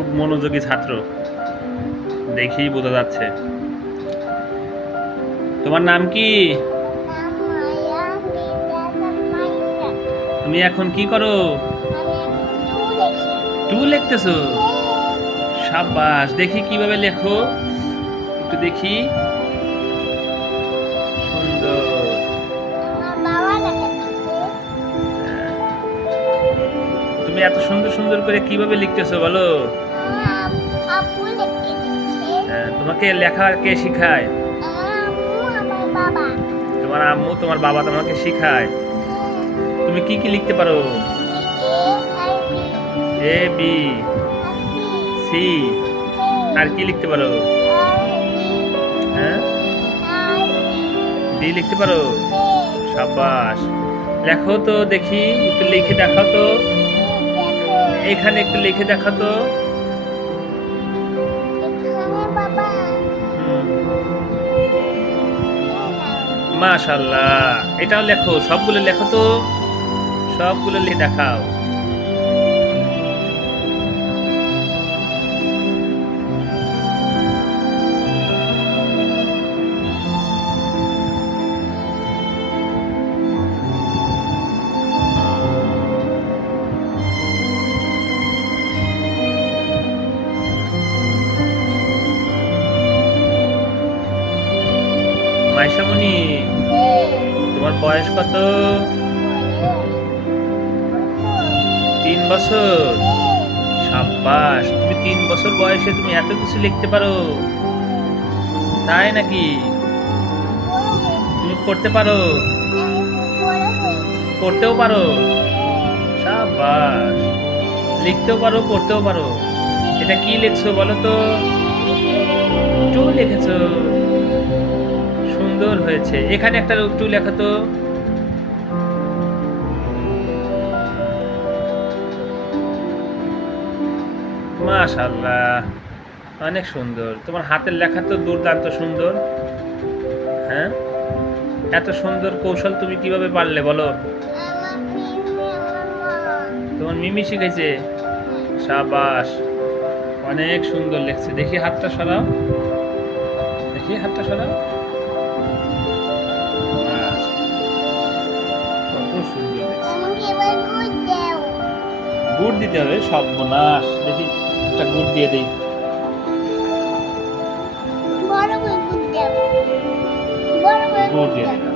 খুব মনোযোগী ছাত্র, দেখেই বোঝা যাচ্ছে। তোমার নাম কি? তুমি এখন কি করো? টু লিখতেছো? সাবাস, দেখি কিভাবে লেখো, একটু দেখি। সুন্দর। তুমি এত সুন্দর সুন্দর করে কিভাবে লিখতেছো বলো? তোমাকে লেখা কে শিখায়? তোমার আম্মু, তোমার বাবা তোমাকে শিখায়। তুমি কি কি লিখতে পারো? A B C. আর কি লিখতে পারো? হ্যাঁ, ডি লিখতে পারো? সাবাস, লেখো তো দেখি, একটু লিখে দেখাও তো। এখানে একটু লিখে দেখাও তো। মাশাআল্লাহ, এটাও লেখো, সবগুলো লেখো তো, সবগুলো লিখে দেখাও। মাইশামণি, তোমার বয়স কত? 3 বছর। সাব্বাস, তুমি 3 বছর বয়সে তুমি এত কিছু লিখতে পারো, তাই নাকি? তুমি পড়তে পারো? পড়তেও পারো? সাব্বাস, লিখতেও পারো, পড়তেও পারো। এটা কি লিখছো বলো তো? টু লিখেছো, সুন্দর হয়েছে। এখানে একটা টু লেখো তো। মাশাআল্লাহ, অনেক সুন্দর। তোমার হাতের লেখা তো দুর্দান্ত সুন্দর। হ্যাঁ, এত সুন্দর কৌশল তুমি কিভাবে পারলে বলো? তোমার মিমি শিখেছে? সাবাস, অনেক সুন্দর লেখছে। দেখি হাতটা সরাও, দেখি হাতটা সরাও। কত সুন্দর লেখছে। গুড় দিতে হবে? সর্বনাশ, দেখি একটা গুড় দিয়ে দেই। গুড় দিয়ে দিই।